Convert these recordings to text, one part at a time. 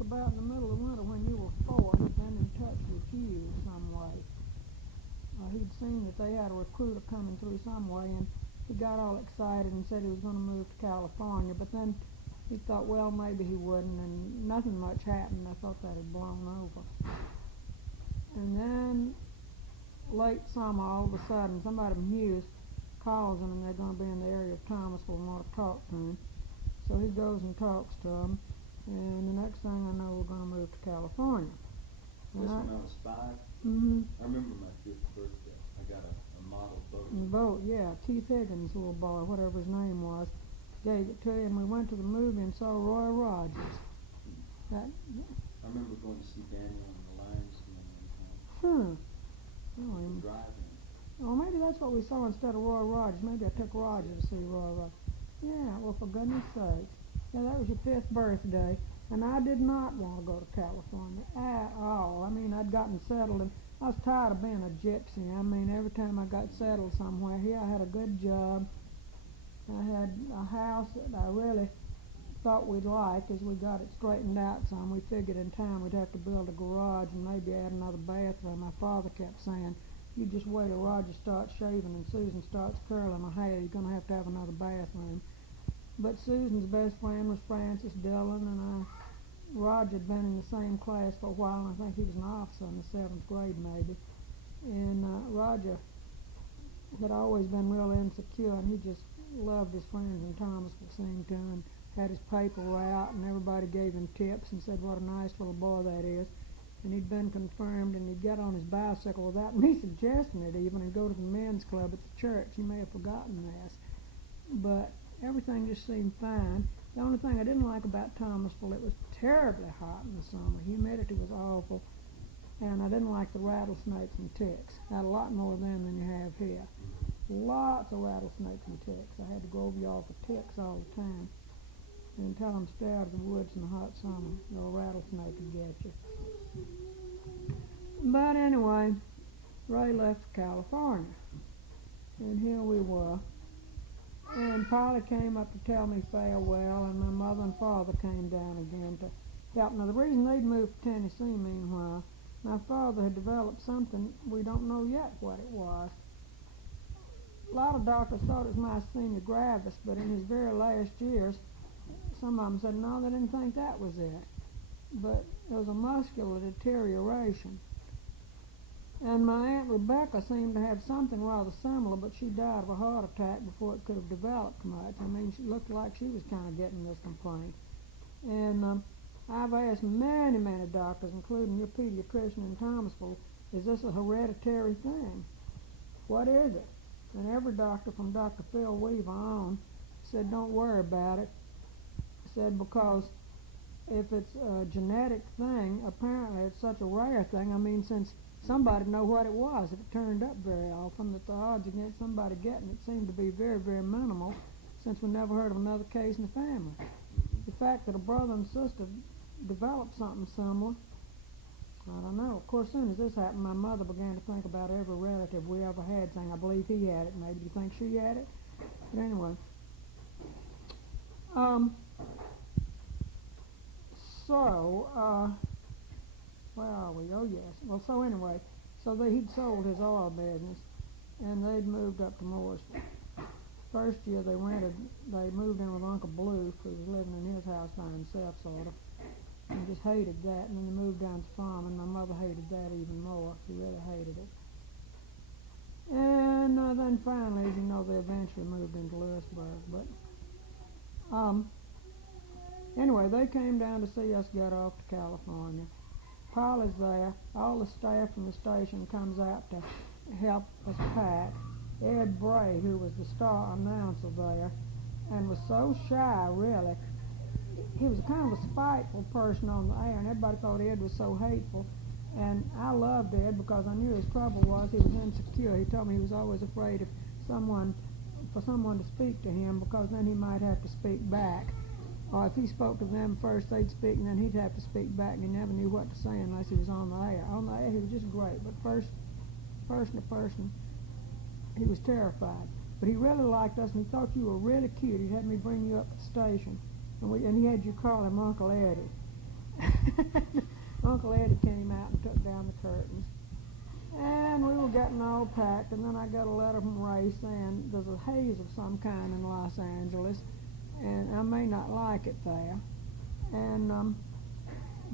think about in the middle of winter when you were 4, he'd been in touch with you some way. He'd seen that they had a recruiter coming through some way, and he got all excited and said he was going to move to California, but then he thought, well, maybe he wouldn't, and nothing much happened. I thought that had blown over. And then late summer, all of a sudden, somebody from Hughes calls him, and they're going to be in the area of Thomasville and want to talk to him. So he goes and talks to him, and the next thing I know, we're going to move to California. This when I was 5? Mm-hmm. I remember my 5th birthday. I got a model boat. Boat, yeah. Keith Higgins' little boy, whatever his name was, gave it to him. We went to the movie and saw Roy Rogers. I remember going to see Daniel and the Lions Hmm. driving. Oh, maybe that's what we saw instead of Roy Rogers. Maybe I took Roger to see Roy Rogers. Yeah, well, for goodness sakes. Yeah, that was your 5th birthday, and I did not want to go to California at all. I mean, I'd gotten settled, and I was tired of being a gypsy. I mean, every time I got settled somewhere, here I had a good job. I had a house that I really thought we'd like. As we got it straightened out some, we figured in time we'd have to build a garage and maybe add another bathroom. My father kept saying, you just wait till Roger starts shaving and Susan starts curling her hair, you're going to have another bathroom. But Susan's best friend was Francis Dillon, and Roger had been in the same class for a while, and I think he was an officer in the 7th grade maybe. And Roger had always been real insecure, and he just loved his friends in Thomasville, seemed to, and had his paper route, and everybody gave him tips and said what a nice little boy that is. And he'd been confirmed, and he'd get on his bicycle without me suggesting it even, and go to the men's club at the church. He may have forgotten this. But everything just seemed fine. The only thing I didn't like about Thomasville, it was terribly hot in the summer. Humidity was awful, and I didn't like the rattlesnakes and ticks. I had a lot more of them than you have here. Lots of rattlesnakes and ticks. I had to go over y'all for ticks all the time. And tell them stay out of the woods in the hot summer. The rattlesnake would get you. But anyway, Ray left for California, and here we were. And Polly came up to tell me farewell, and my mother and father came down again to help. Now, the reason they'd moved to Tennessee, meanwhile, my father had developed something we don't know yet what it was. A lot of doctors thought it was myasthenia gravis, but in his very last years, some of them said, no, they didn't think that was it. But it was a muscular deterioration. And my Aunt Rebecca seemed to have something rather similar, but she died of a heart attack before it could have developed much. I mean, she looked like she was kind of getting this complaint. And I've asked many, many doctors, including your pediatrician in Thomasville, is this a hereditary thing? What is it? And every doctor from Dr. Phil Weaver on said, don't worry about it. Said because if it's a genetic thing, apparently it's such a rare thing. I mean, since somebody'd know what it was if it turned up very often, that the odds against somebody getting it seemed to be very, very minimal, since we never heard of another case in the family. The fact that a brother and sister developed something similar, I don't know. Of course, as soon as this happened, my mother began to think about every relative we ever had, saying, I believe he had it. Maybe you think she had it? But anyway. Where are we? Oh, yes. Well, so anyway, he'd sold his oil business, and they'd moved up to Mooresville. First year they moved in with Uncle Blue, who was living in his house by himself, sort of, and just hated that. And then they moved down to farm, and my mother hated that even more. She really hated it. And then finally, as you know, they eventually moved into Lewisburg. But anyway, they came down to see us get off to California. Polly's there. All the staff from the station comes out to help us pack. Ed Bray, who was the star announcer there, and was so shy, really. He was kind of a spiteful person on the air, and everybody thought Ed was so hateful. And I loved Ed because I knew his trouble was he was insecure. He told me he was always afraid for someone to speak to him, because then he might have to speak back. Or if he spoke to them first, they'd speak, and then he'd have to speak back, and he never knew what to say unless he was on the air. On the air, he was just great, but person to person, he was terrified. But he really liked us, and he thought you were really cute. He had me bring you up to the station, and he had you call him Uncle Eddie. Uncle Eddie came out and took down the curtains. And we were getting all packed, and then I got a letter from Ray saying there's a haze of some kind in Los Angeles, and I may not like it there. And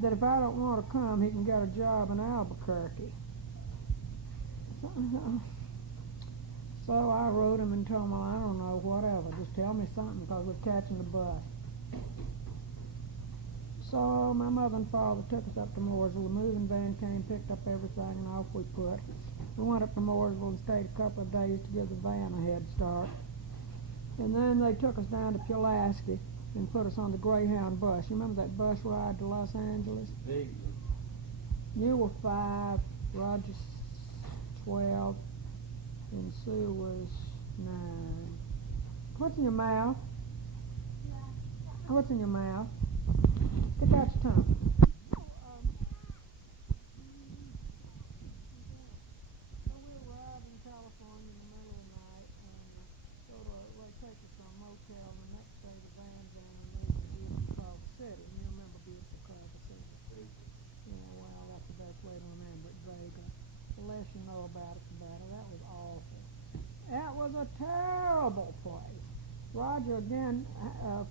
that if I don't want to come, he can get a job in Albuquerque. So I wrote him and told him, well, I don't know, whatever. Just tell me something, because we're catching the bus. So my mother and father took us up to Mooresville. The moving van came, picked up everything, and off we put. We went up to Mooresville and stayed a couple of days to give the van a head start. And then they took us down to Pulaski and put us on the Greyhound bus. You remember that bus ride to Los Angeles? Big. You were 5, Roger 12, and Sue was 9. What's in your mouth? What's in your mouth? Get out your tongue. So we arrived in California in the middle of the night, and they take us to a motel, and the next day the van's in and moved to beautiful Culver City. And you remember beautiful Culver City? Yeah, well, that's the best way to remember it, vaguely. The less you know about it, the better. That was awful. That was a terrible place. Roger, again,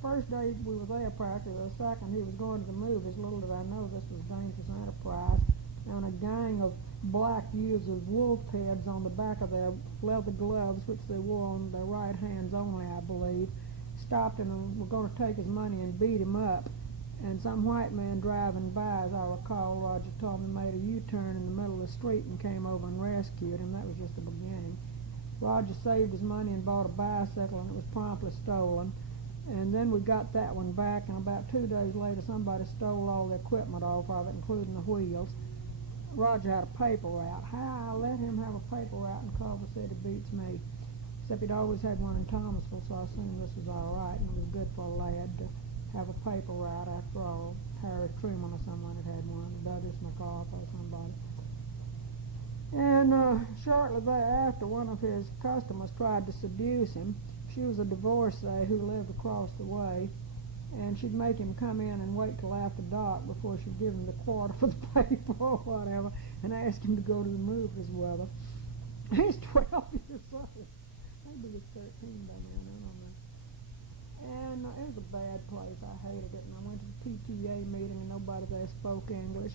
first day we were there practically, the second he was going to the movies. Little did I know this was a dangerous enterprise. And a gang of black youths with wolf heads on the back of their leather gloves, which they wore on their right hands only, I believe, stopped him and were going to take his money and beat him up. And some white man driving by, as I recall, Roger told me, made a U-turn in the middle of the street and came over and rescued him. That was just the beginning. Roger saved his money and bought a bicycle, and it was promptly stolen. And then we got that one back, and about 2 days later somebody stole all the equipment off of it, including the wheels. Roger had a paper route. How I let him have a paper route in Culver City beats me. Except he'd always had one in Thomasville, so I assumed this was all right, and it was good for a lad to have a paper route after all. Harry Truman or someone had one, or Douglas MacArthur or somebody. And shortly thereafter, one of his customers tried to seduce him. She was a divorcee who lived across the way, and she'd make him come in and wait till after dark before she'd give him the quarter for the paper or whatever, and ask him to go to the movies with her. He's 12 years old. Maybe he's 13 by now, I don't know. And it was a bad place. I hated it, and I went to the PTA meeting, and nobody there spoke English.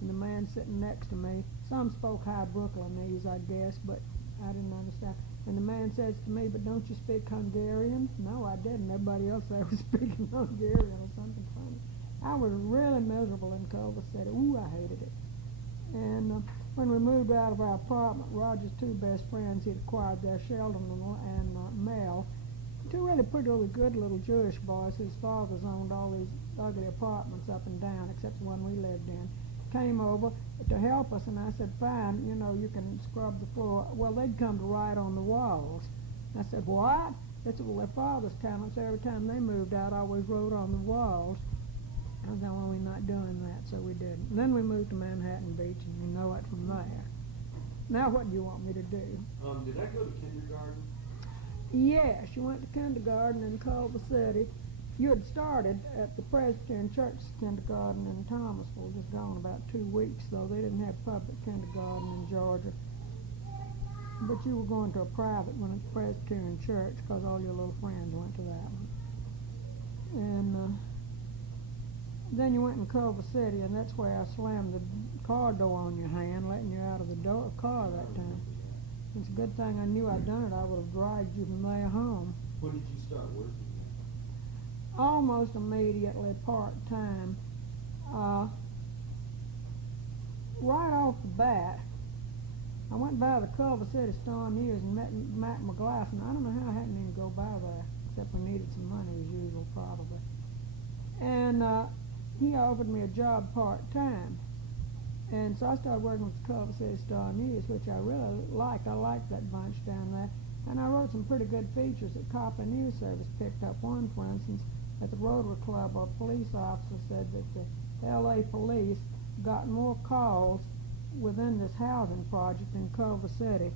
And the man sitting next to me, some spoke high Brooklynese, I guess, but I didn't understand. And the man says to me, but don't you speak Hungarian? No, I didn't. Everybody else there was speaking Hungarian or something funny. I was really miserable in Culver City. Ooh, I hated it. And when we moved out of our apartment, Roger's 2 best friends he'd acquired there, Sheldon and Mel, 2 really pretty good little Jewish boys whose fathers owned all these ugly apartments up and down, except the one we lived in, came over to help us, and I said, fine, you know, you can scrub the floor. Well, they'd come to write on the walls. I said, what? They said, well, their father's talents, every time they moved out, always wrote on the walls. I said, well, we're not doing that, so we didn't. And then we moved to Manhattan Beach, and you know it from there. Now what do you want me to do? Did I go to kindergarten? Yes, you went to kindergarten in Culver City. You had started at the Presbyterian Church kindergarten in Thomasville, just gone about 2 weeks, though. They didn't have public kindergarten in Georgia. But you were going to a private one at the Presbyterian Church because all your little friends went to that one. And then you went in Culver City, and that's where I slammed the car door on your hand, letting you out of the car that time. It's a good thing I knew I'd done it. I would have dragged you from there home. When did you start working? Almost immediately, part-time. Right off the bat, I went by the Culver City Star News and met Mac McGlaughlin. I don't know how I hadn't even go by there, except we needed some money as usual, probably. And he offered me a job part-time. And so I started working with the Culver City Star News, which I really liked. I liked that bunch down there. And I wrote some pretty good features that Copper News Service picked up. One, for instance, at the Rotary Club, a police officer said that the L.A. police got more calls within this housing project in Culver City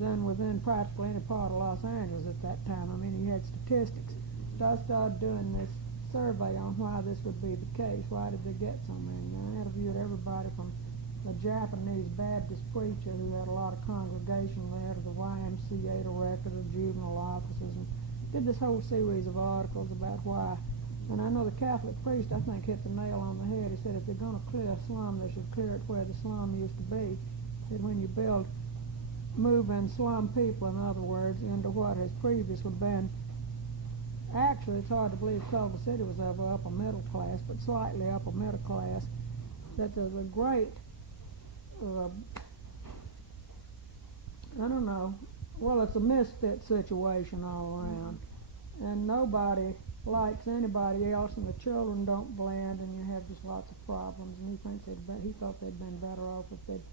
than within practically any part of Los Angeles at that time. I mean, he had statistics. So I started doing this survey on why this would be the case. Why did they get so many? And I interviewed everybody from the Japanese Baptist preacher who had a lot of congregation there to the YMCA director, the juvenile officers, and did this whole series of articles about why. And I know the Catholic priest, I think, hit the nail on the head. He said if they're going to clear a slum, they should clear it where the slum used to be. That when you move in slum people, in other words, into what has previously been, actually it's hard to believe Culver City was ever upper middle class, but slightly upper middle class, that there's a great, I don't know, well, it's a misfit situation all around. And nobody likes anybody else, and the children don't blend, and you have just lots of problems. And he thought they'd been better off if they'd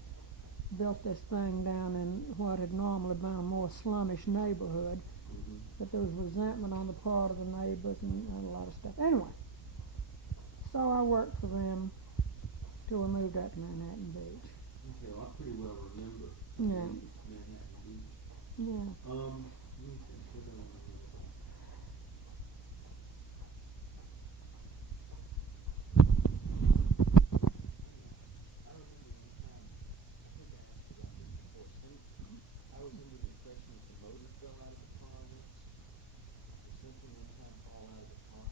built this thing down in what had normally been a more slummish neighborhood. But there was resentment on the part of the neighbors and a lot of stuff. Anyway, so I worked for them till we moved out to Manhattan Beach. Okay, well, I pretty well remember. Yeah. Manhattan Beach. Yeah. Let me think. What do I remember? I was under the impression that the motor fell out of the car once. Or something one time fall out of the car.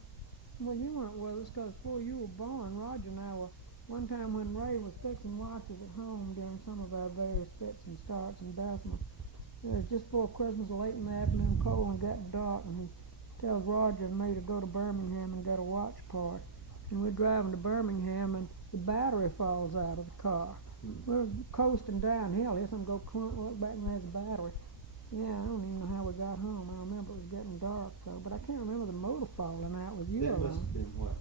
Well, you weren't with us because before you were born, Roger and I were, one time when Ray was fixing watches at home during some of our various fits and starts in Bessemer, it was just before Christmas, late in the afternoon, cold and getting dark, and he tells Roger and me to go to Birmingham and get a watch part. And we're driving to Birmingham, and the battery falls out of the car. We're coasting downhill. Here's some go clunk, look back, and there's the battery. Yeah, I don't even know how we got home. I remember it was getting dark, though, but I can't remember the motor falling out with you That must around. have been what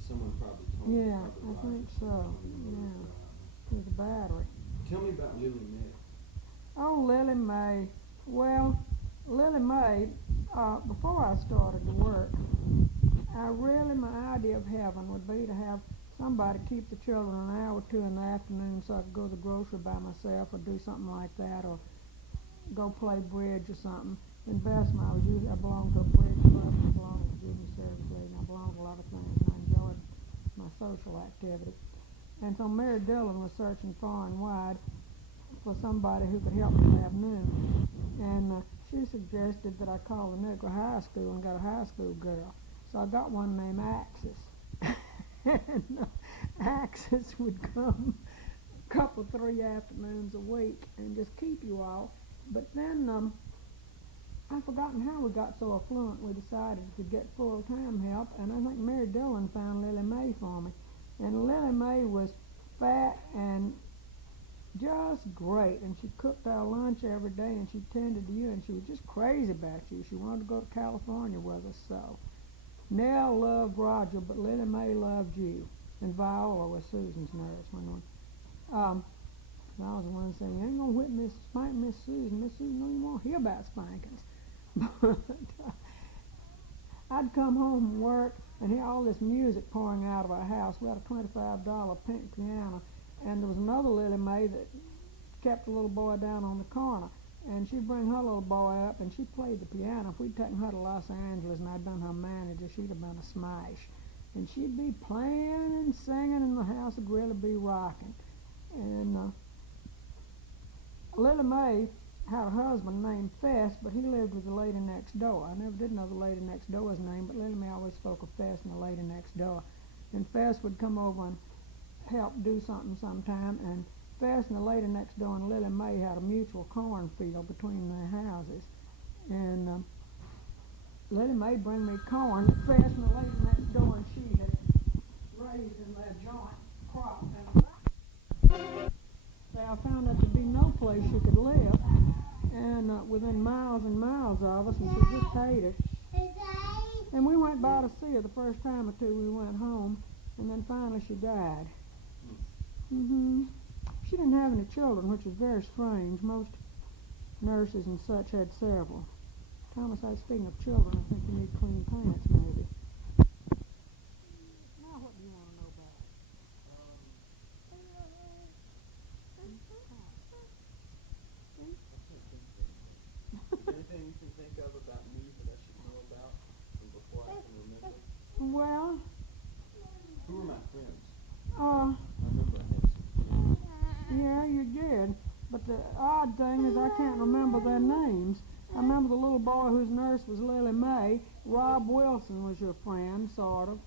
someone probably told me. Yeah, Probably I think Roger, so. told me the motor Yeah. fell out. With the battery. Tell me about Lily Mae. Oh, Lily Mae. Well, Lily Mae, before I started to work, my idea of heaven would be to have somebody keep the children an hour or two in the afternoon so I could go to the grocery by myself or do something like that, or go play bridge or something. In Bessemer, I belonged to a bridge club, and I belonged to the Juvenile Service League, and I belonged to a lot of things, and I enjoyed my social activity. And so Mary Dillon was searching far and wide for somebody who could help me in the afternoon. And she suggested that I call the Negro High School and got a high school girl. So I got one named Axis. And Axis would come a couple, 3 afternoons a week and just keep you off. But then I've forgotten how we got so affluent we decided to get full-time help, and I think Mary Dillon found Lily Mae for me. And Lily Mae was fat and just great, and she cooked our lunch every day, and she tended to you, and she was just crazy about you. She wanted to go to California with us, so. Nell loved Roger, but Lily Mae loved you, and Viola was Susan's nurse. And I was the one saying, you ain't gonna whip spank Miss Susan. Miss Susan, no, you won't hear about spankings. But I'd come home from work and hear all this music pouring out of our house. We had a $25 pink piano, and there was another Lily Mae that kept a little boy down on the corner. And she'd bring her little boy up, and she played the piano. If we'd taken her to Los Angeles and I'd been her manager, she'd have been a smash. And she'd be playing and singing, and the house would really be rocking. And Lily Mae had a husband named Fess, but he lived with the lady next door. I never did know the lady next door's name, but Lily Mae always spoke of Fess and the lady next door. And Fess would come over and help do something sometime, and Fess and the lady next door and Lily Mae had a mutual cornfield between their houses. And Lily Mae bring me corn. Fess and the lady next door and she had raised in their joint crop. And I found out there'd be no place she could live, and within miles and miles of us, and she just hated it. And we went by to see her the first time or two we went home, and then finally she died. She didn't have any children, which is very strange. Most nurses and such had several. Thomas, speaking of children, I think you need clean pants, maybe. Now what do you want to know about it? Anything you can think of about me that I should know about from before I can remember? Well, Who were my friends? uh, I remember I had some friends. yeah, you did. But the odd thing is I can't remember their names. I remember the little boy whose nurse was Lily Mae. Rob Wilson was your friend, sort of.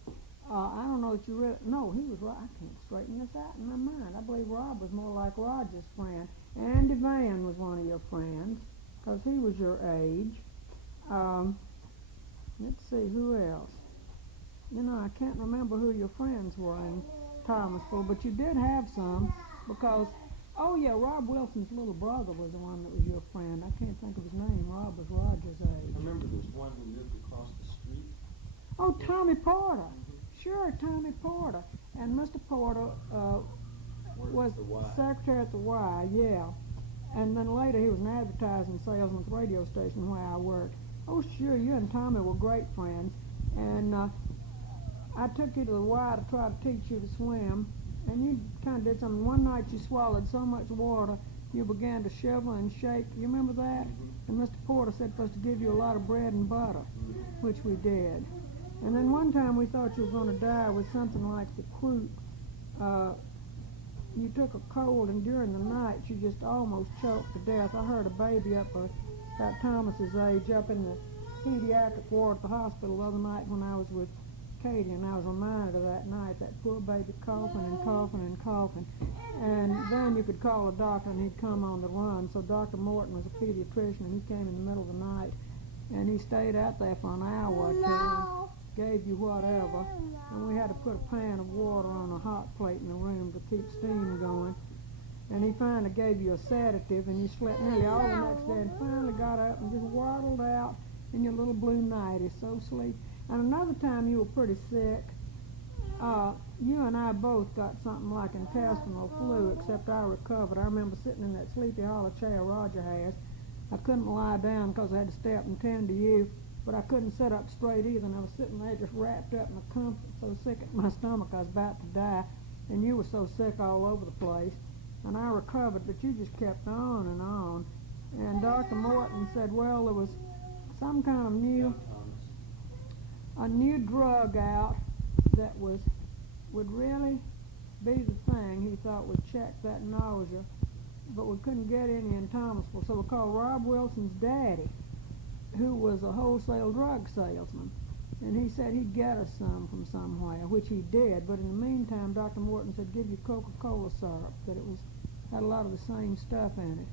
I don't know that you really... No, he was... I can't straighten this out in my mind. I believe Rob was more like Roger's friend. Andy Van was one of your friends, because he was your age. Let's see, who else? You know, I can't remember who your friends were in Thomasville, but you did have some, because... Oh, yeah, Rob Wilson's little brother was the one that was your friend. I can't think of his name. Rob was Roger's age. I remember there's one who lived across the street. Oh, Tommy Porter. Mm-hmm. Sure, Tommy Porter. And Mr. Porter was The Y. secretary at the Y, yeah. And then later he was an advertising salesman at the radio station where I worked. Oh, sure, you and Tommy were great friends. And I took you to the Y to try to teach you to swim. And you kind of did something. One night you swallowed so much water, you began to shiver and shake. You remember that? Mm-hmm. And Mr. Porter said for us to give you a lot of bread and butter, Mm-hmm. which we did. And then one time we thought you were going to die with something like the croup. You took a cold, and during the night you just almost choked to death. I heard a baby up about Thomas's age up in the pediatric ward at the hospital the other night when I was with Katie, and I was reminded of that night, that poor baby coughing and coughing and coughing. And then you could call a doctor and he'd come on the run. So Dr. Morton was a pediatrician, and he came in the middle of the night, and he stayed out there for an hour or two and gave you whatever. And we had to put a pan of water on a hot plate in the room to keep steam going. And he finally gave you a sedative, and you slept nearly all the next day, and finally got up and just waddled out in your little blue nightie, so sleepy. And another time you were pretty sick. You and I both got something like intestinal flu, except I recovered. I remember sitting in that Sleepy Hollow chair Roger has. I couldn't lie down because I had to stay up and tend to you, but I couldn't sit up straight either, and I was sitting there just wrapped up in a comfort, so sick at my stomach I was about to die, and you were so sick all over the place. And I recovered, but you just kept on and on. And Dr. Morton said, well, there was some kind of a new drug out that would really be the thing he thought would check that nausea, but we couldn't get any in Thomasville. So we called Rob Wilson's daddy, who was a wholesale drug salesman, and he said he'd get us some from somewhere, which he did. But in the meantime, Dr. Morton said give you Coca-Cola syrup, that had a lot of the same stuff in it,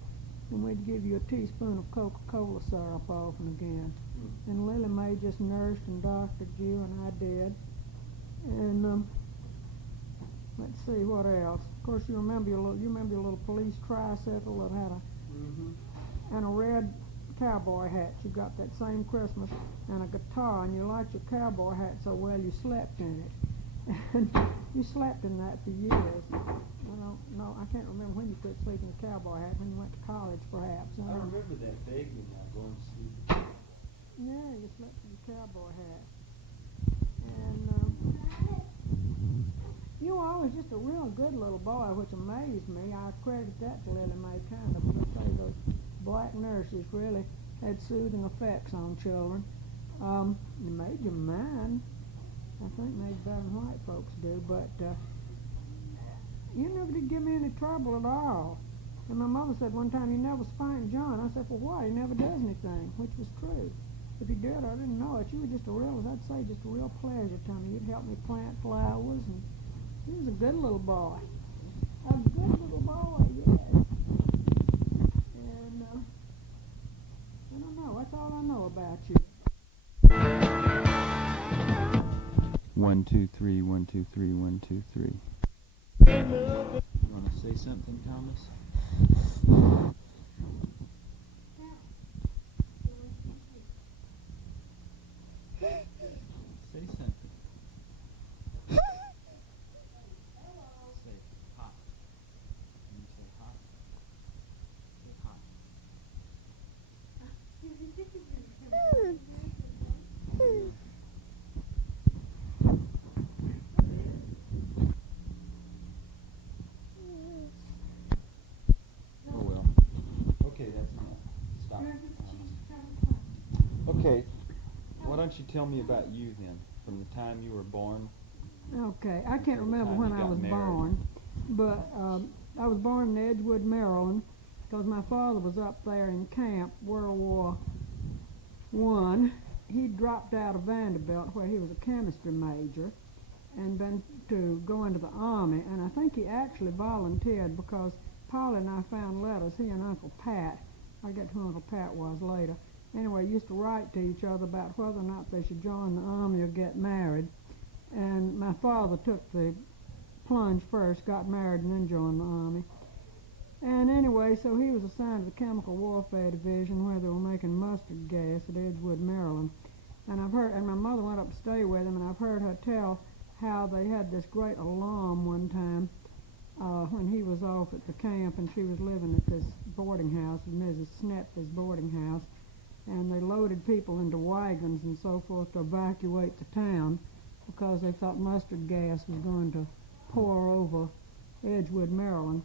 and we'd give you a teaspoon of Coca-Cola syrup often again. And Lily Mae just nursed and doctored you, and I did. And let's see what else. Of course, you remember your little police tricycle that had a red cowboy hat you got that same Christmas, and a guitar, and you liked your cowboy hat so well you slept in it. And you slept in that for years. I can't remember when you quit sleeping in a cowboy hat, when you went to college perhaps. I remember that vaguely now, going to sleep. Yeah, you slept in your cowboy hat. And you were always just a real good little boy, which amazed me. I credit that to Lily Mae kind of. I say those black nurses really had soothing effects on children. It made you mind. I think maybe better than white folks do, but you never did give me any trouble at all. And my mother said one time, you never spanked John. I said, well, why? He never does anything, which was true. If he did, I didn't know it. You were just a real, as I'd say, just a real pleasure to me. You'd help me plant flowers, and he was a good little boy. A good little boy, yes. And I don't know. That's all I know about you. 1 2 3 1 2 3 1 2 3. You want to say something, Thomas? Say something. Say hot. Can you say hot? Say hot. Oh well. Okay, that's enough. Stop. Okay, why don't you tell me about you then? from the time you were born. Okay, I can't Until the remember time when you I got was married. born, but I was born in Edgewood, Maryland, because my father was up there in camp, World War I. He dropped out of Vanderbilt, where he was a chemistry major, and been to go into the Army, and I think he actually volunteered because Polly and I found letters, he and Uncle Pat, I'll get to who Uncle Pat was later, anyway, used to write to each other about whether or not they should join the Army or get married. And my father took the plunge first, got married, and then joined the Army. And anyway, so he was assigned to the Chemical Warfare Division where they were making mustard gas at Edgewood, Maryland. And my mother went up to stay with him, and I've heard her tell how they had this great alarm one time when he was off at the camp, and she was living at this boarding house, Mrs. Snep's boarding house, and they loaded people into wagons and so forth to evacuate the town because they thought mustard gas was going to pour over Edgewood, Maryland.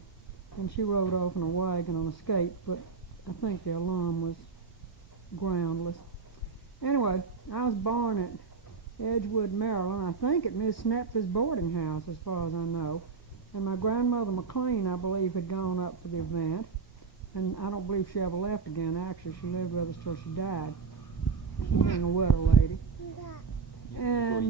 And she rode off in a wagon on a skate, but I think the alarm was groundless. Anyway, I was born at Edgewood, Maryland, I think at Miss Snep's boarding house, as far as I know. And my grandmother McLean, I believe, had gone up for the event. And I don't believe she ever left again. Actually, she lived with us till she died. She being a widow lady. And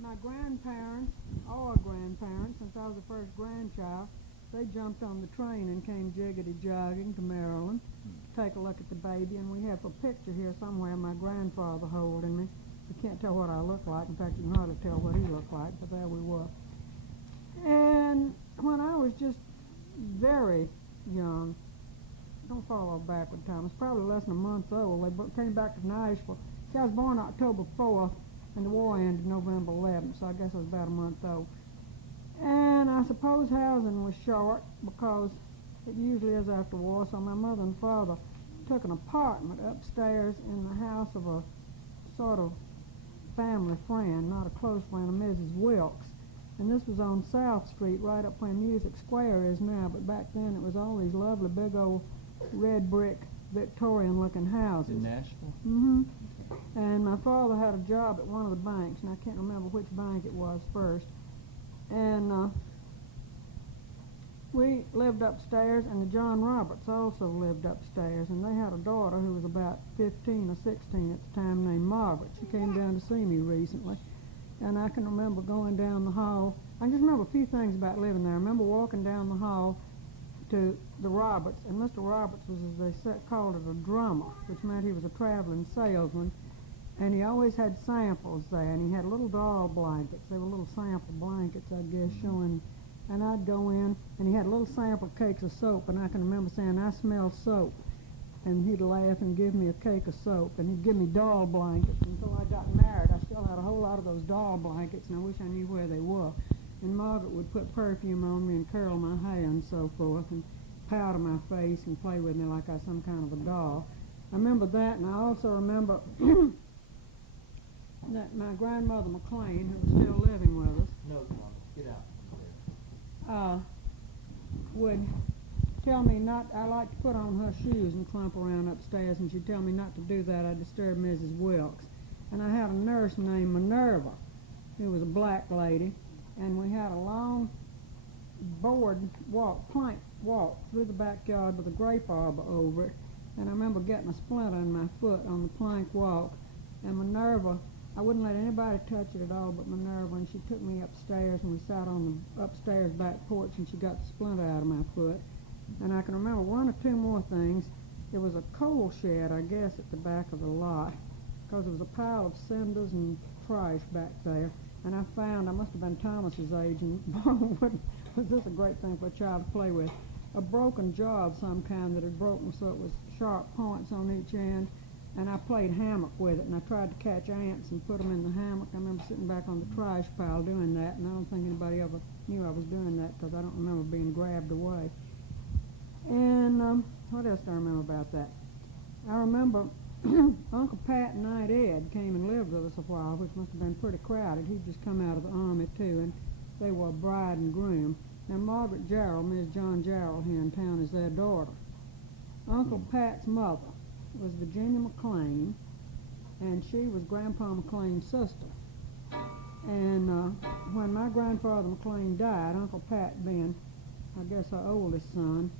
my grandparents, our grandparents, since I was the first grandchild, they jumped on the train and came jiggity-jogging to Maryland to take a look at the baby. And we have a picture here somewhere of my grandfather holding me. You can't tell what I look like. In fact, you can hardly tell what he looked like, but there we were. And when I was just very young, don't follow backward time, it's probably less than a month old, they came back to Nashville. See, I was born October 4th, and the war ended November 11th, so I guess I was about a month old. And I suppose housing was short, because it usually is after war, so my mother and father took an apartment upstairs in the house of a sort of family friend, not a close friend, of Mrs. Wilkes. And this was on South Street, right up where Music Square is now, but back then it was all these lovely big old red brick Victorian-looking houses. In Nashville? Mm-hmm. And my father had a job at one of the banks, and I can't remember which bank it was first. And we lived upstairs, and the John Roberts also lived upstairs, and they had a daughter who was about 15 or 16 at the time named Margaret. She came down to see me recently, and I can remember going down the hall. I just remember a few things about living there. I remember walking down the hall to the Roberts, and Mr. Roberts was, as they called it, a drummer, which meant he was a traveling salesman, and he always had samples there, and he had little doll blankets. They were little sample blankets, I guess, showing. And I'd go in, and he had little sample cakes of soap, and I can remember saying, "I smell soap." And he'd laugh and give me a cake of soap, and he'd give me doll blankets. Until I got married, I still had a whole lot of those doll blankets, and I wish I knew where they were. And Margaret would put perfume on me and curl my hair and so forth, and powder my face and play with me like I was some kind of a doll. I remember that, and I also remember that my grandmother McLean, who was still living with us, No, Mom, get out from there. would tell me not, I like to put on her shoes and clump around upstairs, and she'd tell me not to do that. I'd disturb Mrs. Wilkes. And I had a nurse named Minerva, who was a black lady, and we had a long plank walk through the backyard with a grape arbor over it. And I remember getting a splinter in my foot on the plank walk, and Minerva, I wouldn't let anybody touch it at all but Minerva, and she took me upstairs, and we sat on the upstairs back porch, and she got the splinter out of my foot. And I can remember one or two more things. There was a coal shed, I guess, at the back of the lot, because there was a pile of cinders and trash back there. And I found, I must have been Thomas's age, and was this a great thing for a child to play with, a broken jaw of some kind that had broken so it was sharp points on each end. And I played hammock with it, and I tried to catch ants and put them in the hammock. I remember sitting back on the trash pile doing that, and I don't think anybody ever knew I was doing that because I don't remember being grabbed away. And what else do I remember about that? I remember Uncle Pat and Aunt Ed came and lived with us a while, which must have been pretty crowded. He'd just come out of the Army, too, and they were a bride and groom. Now, Margaret Jarrell, Miss John Jarrell here in town, is their daughter. Uncle Pat's mother was Virginia McLean, and she was Grandpa McLean's sister. And when my grandfather McLean died, Uncle Pat being, I guess, our oldest son,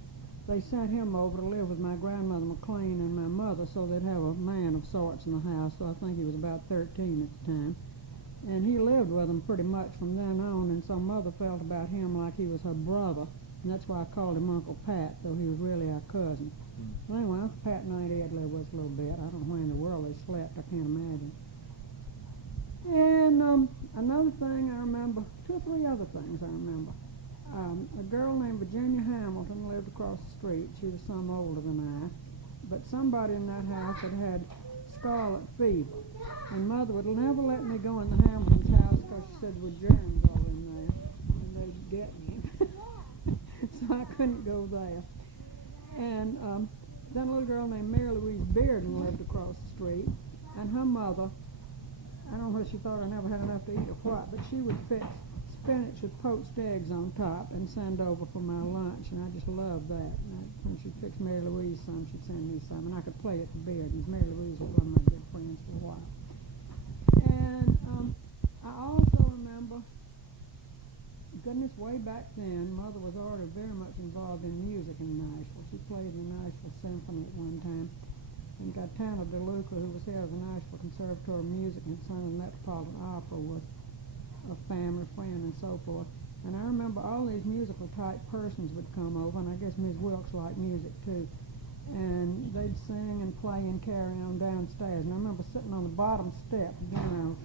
they sent him over to live with my grandmother McLean and my mother so they'd have a man of sorts in the house. So I think he was about 13 at the time. And he lived with them pretty much from then on, and so Mother felt about him like he was her brother, and that's why I called him Uncle Pat, though he was really our cousin. Well, anyway, Uncle Pat and Aunt Ed lived with us a little bit. I don't know where in the world they slept, I can't imagine. And another thing I remember, two or three other things I remember. A girl named Virginia Hamilton lived across the street. She was some older than I, but somebody in that house had scarlet fever. And Mother would never let me go in the Hamilton's house because she said there were germs all in there and they'd get me. So I couldn't go there. And then a little girl named Mary Louise Bearden lived across the street, and her mother, I don't know whether she thought I never had enough to eat or what, but she would fix spinach with poached eggs on top and send over for my lunch, and I just loved that. When she'd fix Mary Louise some, she'd send me some, and I could play at the Beardens. Mary Louise was one of my good friends for a while. And I also remember, goodness, way back then, Mother was already very much involved in music in Nashville. She played in the Nashville Symphony at one time, and Gaetano DeLuca, who was head of the Nashville Conservatory of Music and sung the Metropolitan Opera, was a family friend and so forth. And I remember all these musical type persons would come over, and I guess Ms. Wilkes liked music too, and they'd sing and play and carry on downstairs. And I remember sitting on the bottom step. Again,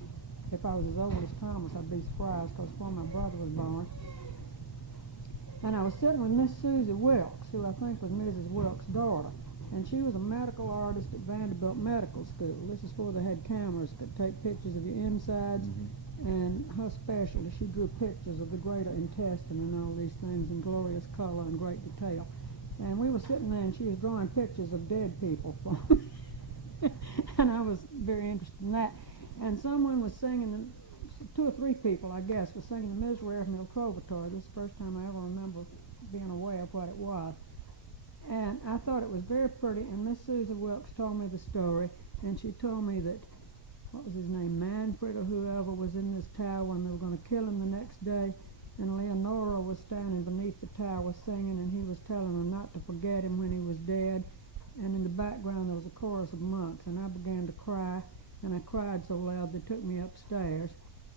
if I was as old as Thomas, I'd be surprised because before my brother was born. And I was sitting with Miss Susie Wilkes, who I think was Mrs. Wilkes' daughter, and she was a medical artist at Vanderbilt Medical School. This is before they had cameras that take pictures of your insides. And her specialty, she drew pictures of the greater intestine and all these things in glorious color and great detail. And we were sitting there, and she was drawing pictures of dead people for me. And I was very interested in that. And someone was singing, two or three people, I guess, were singing the Miserere of Mill Trovatore. This is the first time I ever remember being aware of what it was. And I thought it was very pretty, and Miss Susie Wilkes told me the story, and she told me that, what was his name, Manfred or whoever was in this tower when they were going to kill him the next day, and Leonora was standing beneath the tower singing, and he was telling her not to forget him when he was dead, and in the background there was a chorus of monks, and I began to cry, and I cried so loud they took me upstairs,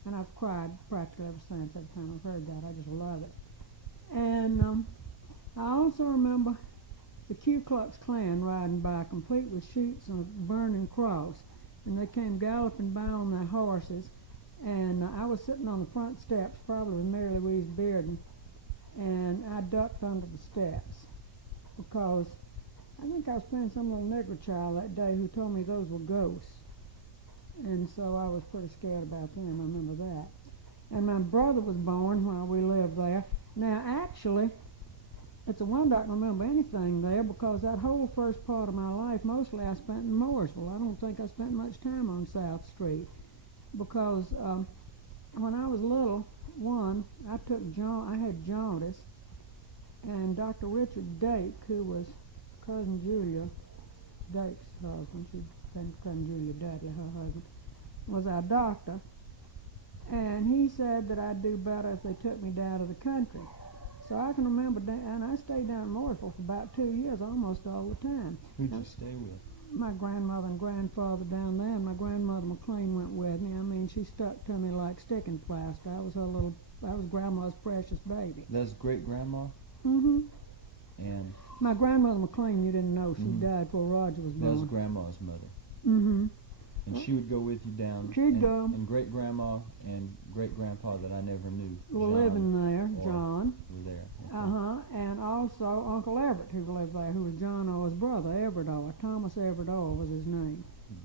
and I've cried practically ever since every time I've heard that. I just love it. And I also remember the Ku Klux Klan riding by, complete with chutes and a burning cross, and they came galloping by on their horses, and I was sitting on the front steps, probably with Mary Louise Bearden, and I ducked under the steps because I think I was playing some little nigger child that day who told me those were ghosts, and so I was pretty scared about them. I remember that. And my brother was born while we lived there. Now, actually, it's a wonder I can remember anything there because that whole first part of my life, mostly I spent in Mooresville. I don't think I spent much time on South Street because when I was little, I had jaundice, and Dr. Richard Dake, who was cousin Julia Dake's husband, she'd been cousin Julia Dudley, her husband, was our doctor, and he said that I'd do better if they took me down to the country. So I can remember, and I stayed down in Mooresville for about 2 years, almost all the time. Who'd you stay with? My grandmother and grandfather down there, and my grandmother McLean went with me. I mean, she stuck to me like sticking plaster. I was Grandma's precious baby. That's great-grandma? Mm-hmm. And My grandmother McLean, you didn't know, she died before Roger was that born. was Grandma's mother. Mm-hmm. And she would go with you down. She'd and, go. And great-grandma and great-grandpa that I never knew. Were John, living there, or John. Were there. Okay. And also Uncle Everett, who lived there, who was John Orr's brother, Everett Orr. Thomas Everett Orr was his name.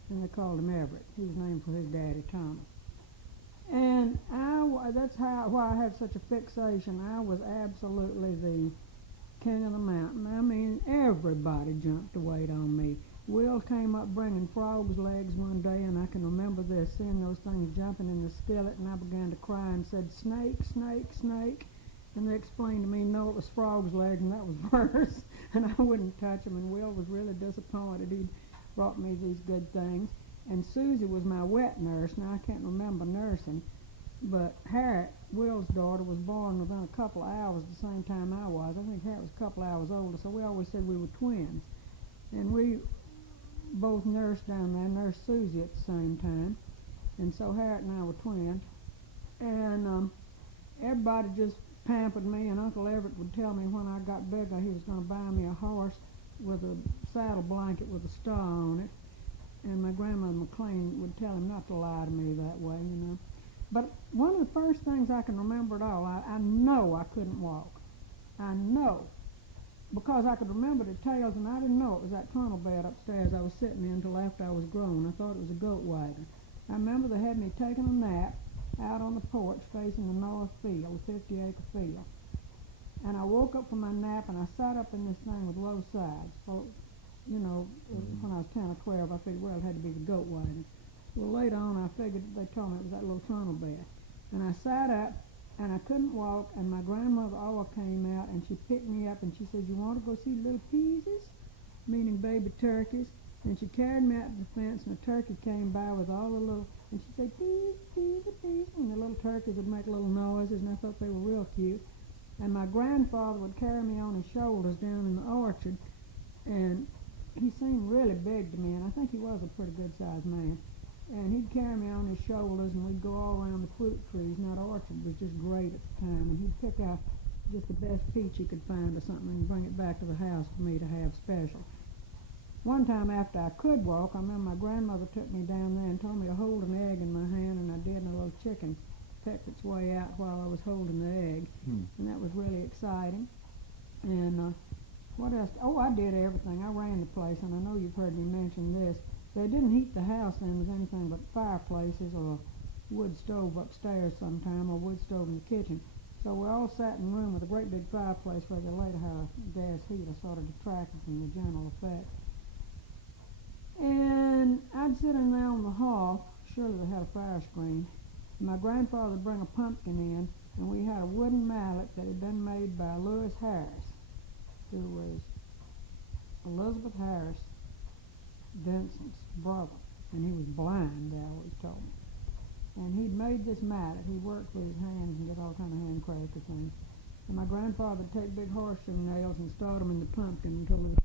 And they called him Everett. He was named for his daddy, Thomas. And that's why I had such a fixation. I was absolutely the king of the mountain. I mean, everybody jumped to wait on me. Will came up bringing frog's legs one day, and I can remember this, seeing those things jumping in the skillet, and I began to cry and said, "Snake, snake, snake." And they explained to me, no, it was frog's legs, and that was worse, and I wouldn't touch them, and Will was really disappointed. He'd brought me these good things. and Susie was my wet nurse. Now I can't remember nursing, but Harriet, Will's daughter, was born within a couple of hours the same time I was. I think Harriet was a couple of hours older, so we always said we were twins. And we both nursed down there, nursed Susie at the same time, and so Harriet and I were twins. And everybody just pampered me, and Uncle Everett would tell me when I got bigger he was going to buy me a horse with a saddle blanket with a star on it. And my grandmother McLean would tell him not to lie to me that way, you know. But one of the first things I can remember at all, I know I couldn't walk. I know. Because I could remember the tales, and I didn't know it was that tunnel bed upstairs I was sitting in until after I was grown. I thought it was a goat wagon. I remember they had me taking a nap out on the porch facing the north field, a 50-acre field. And I woke up from my nap, and I sat up in this thing with low sides. Well, you know, when I was 10 or 12, I figured, well, it had to be the goat wagon. Well, later on, I figured they told me it was that little tunnel bed. And I sat up, and I couldn't walk, and my grandmother Oa came out, and she picked me up, and she said, "You want to go see little peases?" Meaning baby turkeys. And she carried me out to the fence, and a turkey came by with all the little, and she said, "Peas, peas, peas," and the little turkeys would make little noises, and I thought they were real cute. And my grandfather would carry me on his shoulders down in the orchard, and he seemed really big to me, and I think he was a pretty good-sized man. And he'd carry me on his shoulders, and we'd go all around the fruit trees, and that orchard was just great at the time, and he'd pick out just the best peach he could find or something and bring it back to the house for me to have special. One time after I could walk, I remember my grandmother took me down there and told me to hold an egg in my hand, and I did, and a little chicken pecked its way out while I was holding the egg, and that was really exciting. And what else? Oh, I did everything. I ran the place, and I know you've heard me mention this. They didn't heat the house then with anything but fireplaces or a wood stove upstairs sometime, or wood stove in the kitchen. So we all sat in a room with a great big fireplace where they later had a gas heater, sort of detracted from the general effect. And I'd sit in there on the hall. Surely they had a fire screen. My grandfather would bring a pumpkin in, and we had a wooden mallet that had been made by Lewis Harris, who was Elizabeth Harris, Vincent's brother, and he was blind, they always told me. And he'd made this mallet. He worked with his hands and did all kind of handcrafted things. And my grandfather would take big horseshoe nails and start them in the pumpkin until there was